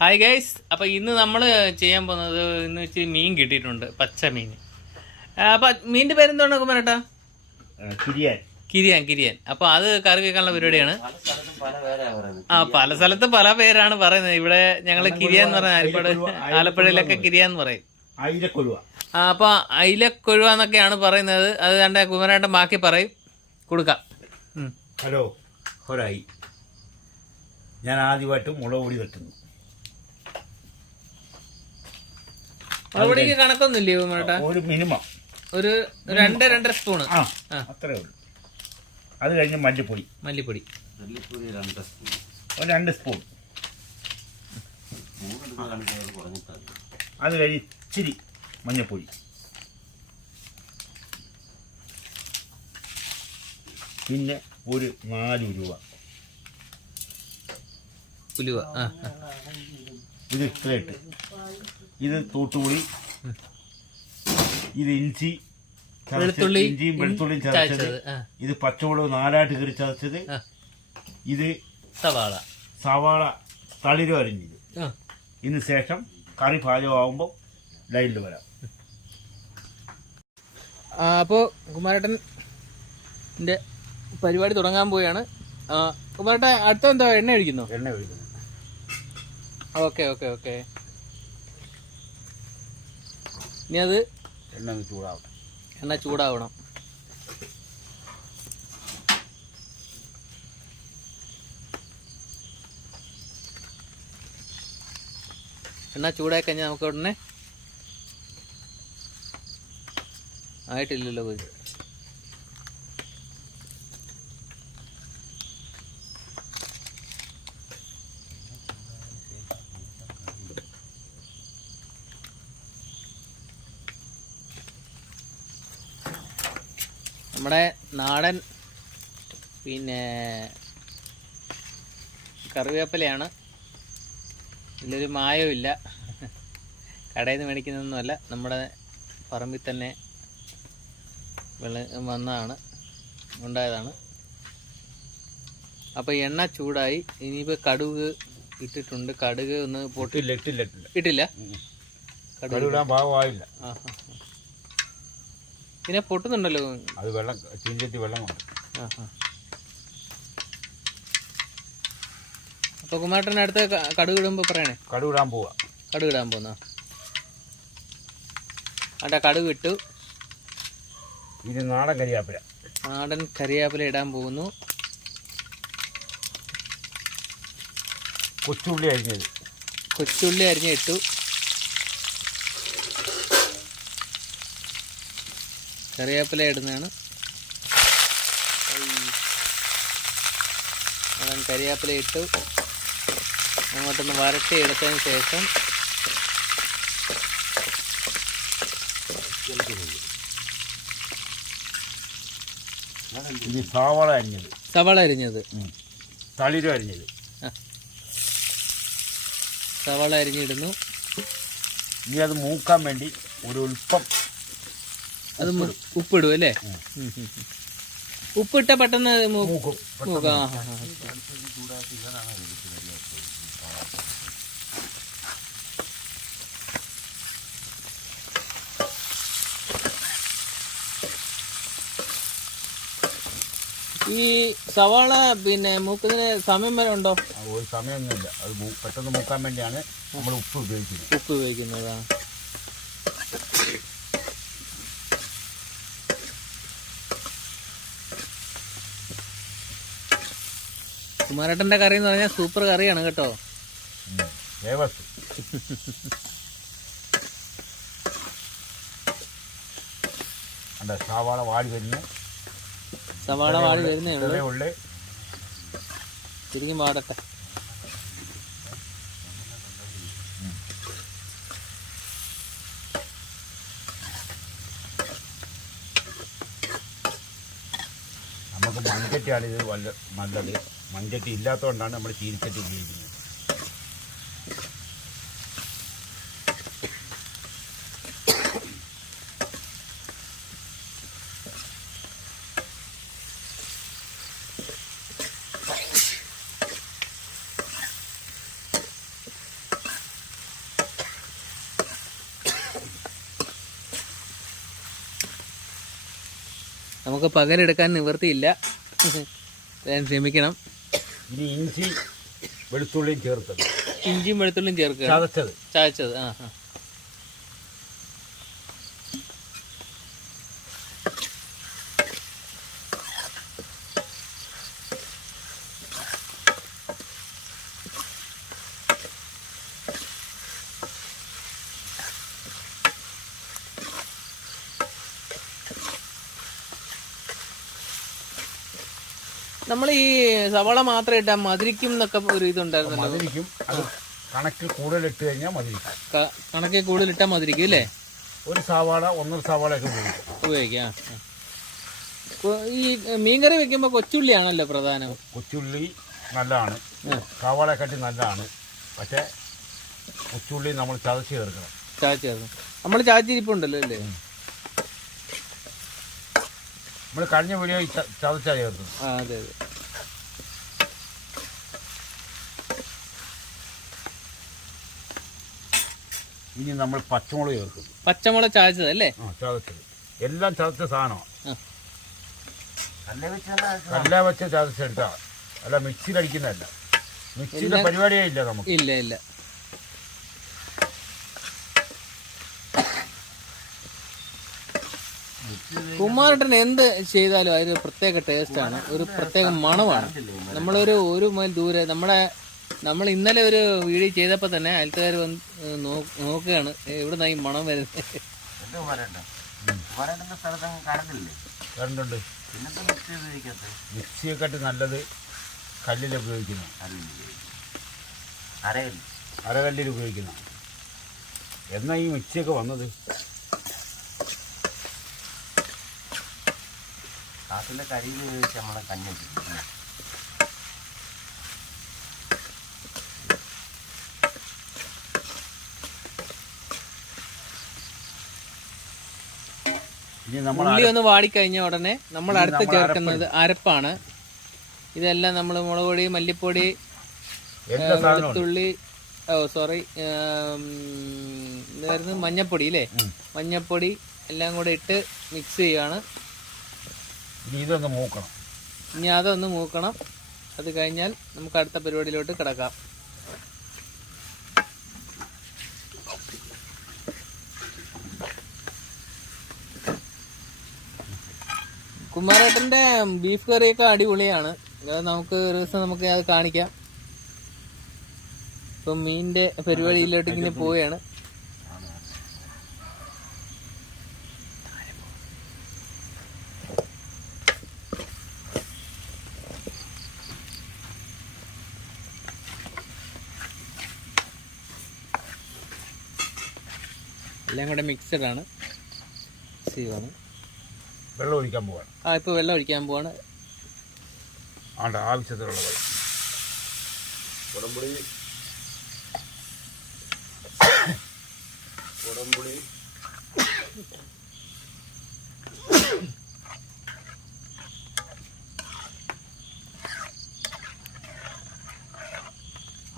Hi guys അപ്പൊ ഇന്ന് നമ്മൾ ചെയ്യാൻ പോകുന്നത് ഇന്ന് വെച്ച് മീൻ കിട്ടിയിട്ടുണ്ട് പച്ച മീൻ. അപ്പൊ മീനിന്റെ പേരെന്താണ് കുമാരേട്ടാ കിരിയാൻ. കിരിയാൻ കിരിയാൻ. അപ്പൊ അത് കറി വെക്കാനുള്ള പരിപാടിയാണ്. പറയുന്നത്. ആ പല സ്ഥലത്ത് പല പേരാണ് പറയുന്നത്. ഇവിടെ ഞങ്ങൾ കിരിയാൻ എന്ന് പറഞ്ഞ ആലപ്പുഴ ആലപ്പുഴയിലൊക്കെ കിരിയാന്ന് പറയും. ആ, അപ്പൊ അയിലക്കൊഴുവ എന്നൊക്കെയാണ് പറയുന്നത്. അത് കണ്ട കുമാരേട്ടൻ ബാക്കി പറയും. കൊടുക്കാം. ഹലോ. ഹൊരായി ഞാൻ ആദ്യമായിട്ട് മുളക് പൊടി തട്ടുന്നു അവിടേക്ക് കണക്കൊന്നുമില്ലേ കുമാരേട്ടാ ഒരു മിനിമം. ഒരു രണ്ട് രണ്ടര സ്പൂണ്. ആ ആ. അത്രേ ഉള്ളൂ. അത് കഴിഞ്ഞ് മല്ലിപ്പൊടി. മല്ലിപ്പൊടി. മല്ലിപ്പൊടി രണ്ട് സ്പൂൺ. ഒരു രണ്ട് സ്പൂൺ. അത് കഴിഞ്ഞ് ഇച്ചിരി മഞ്ഞപ്പൊടി. പിന്നെ ഒരു നാല് രൂപ ഉലുവ ആ. ഇത് ഇത്രയിട്ട്. ഇത് തൂട്ടുപുളി ഇത് ഇഞ്ചി വെളുത്തുള്ളി ഇഞ്ചിയും വെളുത്തുള്ളിയും ചതച്ചത്. ഇത് പച്ചമുളക് നാലായിട്ട് കയറി ചതച്ചത്. ഇത് സവാള. സവാള തളിരും അരിഞ്ഞത് ആ. ഇതിന് ശേഷം കറി പാചകമാകുമ്പോൾ ലൈനിൽ വരാം. അപ്പോൾ കുമാരേട്ടന്റെ പരിപാടി തുടങ്ങാൻ പോവുകയാണ്. കുമാരട്ടൻ കുമാരേട്ടൻ അടുത്ത എന്താ എണ്ണ ഒഴിക്കുന്നു എണ്ണ ഒഴിക്കുന്നു ഓക്കെ ഓക്കെ ഓക്കെ. ഇനി അത് എണ്ണ ചൂടാവണം ചൂടാവും എണ്ണ ചൂടാവണം. എണ്ണ ചൂടായി കഴിഞ്ഞാൽ നമുക്ക് ഉടനെ ആയിട്ടില്ലല്ലോ പോയി. നമ്മുടെ നാടൻ പിന്നെ കറിവേപ്പിലയാണ്. ഇതിലൊരു മായമില്ല കടയിൽ നിന്ന് മേടിക്കുന്നതൊന്നുമല്ല. നമ്മുടെ പറമ്പിൽ തന്നെ വെള്ള വന്നതാണ്. ഉണ്ടായതാണ്. അപ്പോൾ എണ്ണ ചൂടായി. ഇനിയിപ്പോൾ കടുക് ഇട്ടിട്ടുണ്ട്. കടുക് ഒന്ന് പൊട്ടില്ല ഇട്ടില്ല ഇട്ടില്ല. കടുക് ആ ആ ആ. പിന്നെ പൊട്ടുന്നുണ്ടല്ലോ. അത് വെള്ളം ചീഞ്ചട്ടി വെള്ളം കൊണ്ട് അപ്പോൾ കുമാരട്ടന്റെ അടുത്ത് ക- കടുക് ഇടുമ്പോൾ പറയണേ. കടുവിടാൻ പോവാ. കടുക് ഇടാൻ പോകുന്ന അണ്ട കടുക് ഇട്ടു ഇത് നാടൻ കരിയാപ്പില. നാടൻ കരിയാപ്പില ഇടാൻ പോകുന്നു. കൊച്ചുള്ളി അരിഞ്ഞത്. കൊച്ചുള്ളി അരിഞ്ഞ് കറിവേപ്പില ഇടുന്നതാണ്. നാടൻ കറിവേപ്പില ഇട്ട്. അങ്ങോട്ടൊന്ന് വരട്ടി എടുത്തതിന് ശേഷം സവാള അരിഞ്ഞത്. സവാള അരിഞ്ഞത്. തളിരും അരിഞ്ഞത്. സവാള അരിഞ്ഞിടുന്നു. ഇനി അത് മൂക്കാൻ വേണ്ടി ഒരു ഉൽപ്പം അത് ഉപ്പിടും അല്ലേ. ഉപ്പിട്ട പെട്ടെന്ന് മൂക്കും. ഈ സവാള പിന്നെ മൂക്കുന്നതിന് സമയം വരെ ഉണ്ടോ? ഒരു സമയമൊന്നുമില്ല. അത് പെട്ടെന്ന് മൂക്കാൻ വേണ്ടിയാണ് നമ്മൾ ഉപ്പ് ഉപയോഗിക്കുന്നത്. ഉപ്പ് ഉപയോഗിക്കുന്നതാ. കുമാരേട്ടന്റെ കറി എന്ന് പറഞ്ഞാൽ സൂപ്പർ കറിയാണ് കേട്ടോ. സവാള വാടി വരുന്നു. സവാള വാടി വരുന്നേ ഉള്ളേ. ശരിക്കും വാടട്ടെ. നമുക്ക് മൺചട്ടിയാണ് ഇത് വല്ല നല്ലത്. മൺചട്ടി ഇല്ലാത്തതുകൊണ്ടാണ് നമ്മൾ ചീനിച്ചട്ടി ഉപയോഗിക്കുന്നത്. നമുക്ക് പകലെടുക്കാൻ നിവൃത്തിയില്ല. ഞാൻ ക്ഷമിക്കണം. ഇനി ഇഞ്ചി വെളുത്തുള്ളിയും ചേർത്തത് ഇഞ്ചിയും വെളുത്തുള്ളിയും ചേർക്കുക. ചതച്ചത്. ചതച്ചത്. ആ ആ. നമ്മൾ ഈ സവാള മാത്രം ഇട്ടാൽ മധുരിക്കും എന്നൊക്കെ ഒരു ഇതുണ്ടായിരുന്നു മതിരിക്കും. അത് കണക്കിൽ കൂടുതൽ ഇട്ട് കഴിഞ്ഞാൽ മതിരിക്കും. കണക്കിൽ കണക്കെ കൂടുതൽ ഇട്ടാൽ മധുരിക്കും അല്ലേ? ഒരു സവാള ഒന്നര സവാള ഒക്കെ ഉപയോഗിക്കാം. ഈ മീൻകറി വെക്കുമ്പോൾ കൊച്ചുള്ളിയാണല്ലോ പ്രധാനം. കൊച്ചുള്ളി നല്ലതാണ്. സവാള സവാളയെക്കാട്ടി നല്ലതാണ്. പക്ഷേ കൊച്ചുള്ളി നമ്മൾ ചതച്ച് ചേർക്കണം. ചാച്ചത് നമ്മൾ ചാച്ചിരിപ്പുണ്ടല്ലോ അല്ലേ? നമ്മൾ കഴിഞ്ഞ വീഡിയോ ചതച്ചാ ചേർത്തത് ആ അതെ അതെ. ഇനി നമ്മൾ പച്ചമുളക് ചേർക്കും. പച്ചമുളക് ചതച്ചത് അല്ലേ? ആ ചതച്ചത്. എല്ലാം ചതച്ച സാധനമാണ് നല്ല വെച്ച കല്ല ചതച്ചെടുത്താ അല്ല മിക്സിയിൽ അടിക്കുന്നതല്ല മിക്സിയുടെ എല്ലാം- പരിപാടിയേ ഇല്ല നമുക്ക്. ഇല്ല ഇല്ല. കുമാരട്ടൻ എന്ത് ചെയ്താലും അതിന് പ്രത്യേക ടേസ്റ്റാണ് ഒരു പ്രത്യേക മണമാണ്. നമ്മളൊരു ഒരു മൈൽ ദൂരെ നമ്മുടെ നമ്മൾ ഇന്നലെ ഒരു വീഡിയോ ചെയ്തപ്പോൾ തന്നെ അയൽത്തുകാർ വന്ന് നോക്കുകയാണ്. എവിടെ ഈ മണം വരുന്നത്? കണ്ടുണ്ട് മിക്സിയെക്കാട്ടി നല്ലത് കല്ലിൽ ഉപയോഗിക്കുന്നു. അരകല്ലിൽ ഉപയോഗിക്കുന്നു. എന്നാ ഈ മിക്സിയൊക്കെ വന്നത്? കാട്ടിലെ കരിയിൽ ഉപയോഗിച്ച് നമ്മളെ കഞ്ഞി നമ്മൾ ഉള്ളി ഒന്ന് വാടിക്കഴിഞ്ഞ ഉടനെ നമ്മൾ അടുത്ത് ചേർക്കുന്നത് അരപ്പാണ്. ഇതെല്ലാം നമ്മൾ മുളക് പൊടി മല്ലിപ്പൊടി വെളുത്തുള്ളി ഓ സോറി ഇതായിരുന്നു മഞ്ഞപ്പൊടി അല്ലേ. മഞ്ഞപ്പൊടി എല്ലാം കൂടെ ഇട്ട് മിക്സ് ചെയ്യുകയാണ് ഇനി ഇതൊന്ന് മൂക്കണം. ഇനി അതൊന്ന് മൂക്കണം. അത് കഴിഞ്ഞാൽ നമുക്ക് അടുത്ത പരിപാടിയിലോട്ട് കിടക്കാം. കുമാരേട്ടന്റെ ബീഫ് കറിയൊക്കെ അടിപൊളിയാണ്. അത് നമുക്ക് ഒരു ദിവസം നമുക്ക് അത് കാണിക്കാം. ഇപ്പം മീനിന്റെ പരിപാടിയിലോട്ട് ഇങ്ങനെ പോവുകയാണ്. എല്ലാം കൂടെ മിക്സഡ് ആണ്. സീവാണ് വെള്ളം ഒഴിക്കാൻ പോവാണ്. ആ ഇപ്പോൾ വെള്ളം ഒഴിക്കാൻ പോവാണ്. ആണ്ട ആവശ്യത്തിനുള്ള വെള്ളം. കുടംപുളി. കുടംപുളി.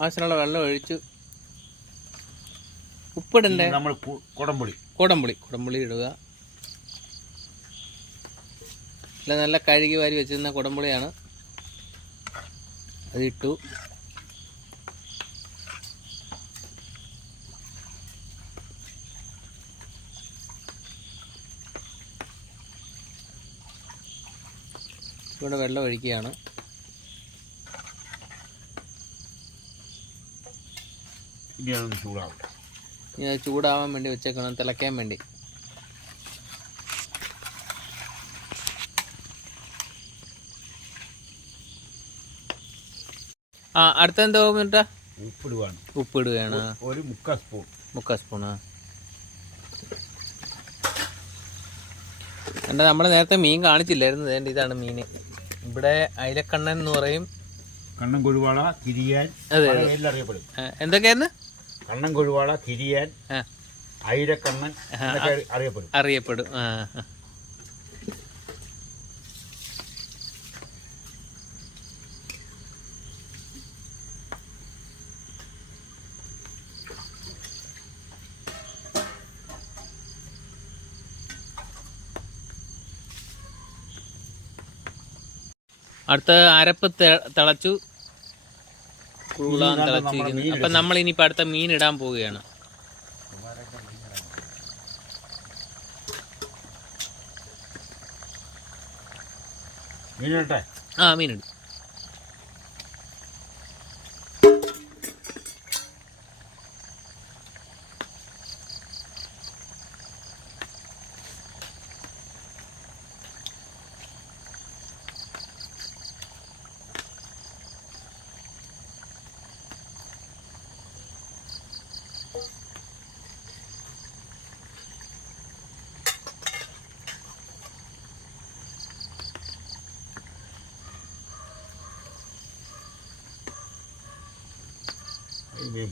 ആവശ്യമുള്ള വെള്ളം ഒഴിച്ചു. ഉപ്പിടണ്ടേ? നമ്മൾ കുടംപുളി. കുടംപുളി. കുടംപുളി ഇടുക. അല്ല നല്ല കഴുകി വാരി വെച്ചിരുന്ന കുടംപുളിയാണ്. അതിട്ടു ഇവിടെ വെള്ളം ഒഴിക്കുകയാണ്. ഇനി അതൊന്ന് ചൂടാവട്ടെ. അത് ചൂടാവാൻ വേണ്ടി വെച്ചേക്കണം തിളയ്ക്കാൻ വേണ്ടി. ആ അടുത്ത എന്തോ മിനിറ്റാ ഉപ്പിടുവാണ്. ഉപ്പിടുകയാണ്. ഒരു മുക്കാൽ സ്പൂൺ. മുക്കാൽ സ്പൂണാ. എന്താ നമ്മൾ നേരത്തെ മീൻ കാണിച്ചില്ലായിരുന്നു. ദേ ഇതാണ് മീൻ ഇവിടെ അയിലക്കണ്ണൻ എന്ന് പറയും. കണ്ണൻ കൊഴുവാള തിരിയാൻ അതെ, എന്തൊക്കെയായിരുന്നു? കണ്ണൻ കൊഴുവാള കിരിയാൻ ആ, ഐരക്കണ്ണൻ അറിയപ്പെടും. അറിയപ്പെടും. അടുത്ത അരപ്പ് തിളച്ചു. കുളാൻ ഇതാണ് നമ്മുടെ തിളച്ചിരിക്കുന്നു അപ്പൊ നമ്മൾ ഇനി അടുത്ത മീൻ ഇടാൻ പോവുകയാണ്. മീനിട്ടെ ആ മീൻ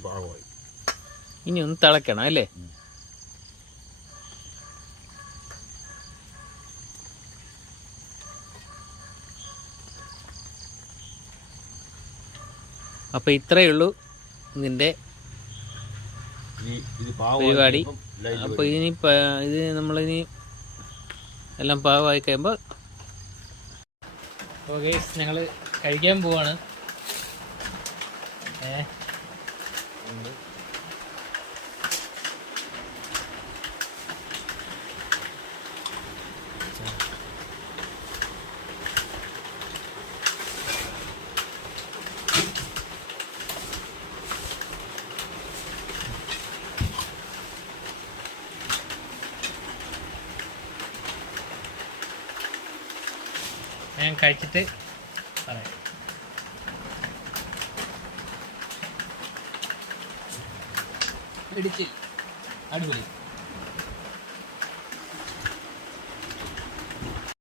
പാകമായി. ഇനി ഒന്ന് തിളക്കണം അല്ലേ? അപ്പൊ ഇത്രയേ ഉള്ളൂ ഇതിന്റെ ഇനി ഇത് പരിപാടി. അപ്പോൾ അപ്പൊ ഇനി ഇത് നമ്മളിനി എല്ലാം പാകമായി കഴിയുമ്പോൾ ഓക്കെ ഞങ്ങൾ കഴിക്കാൻ പോവാണ്. ഞാൻ കഴിച്ചിട്ട് இடிச்சு அடிபடி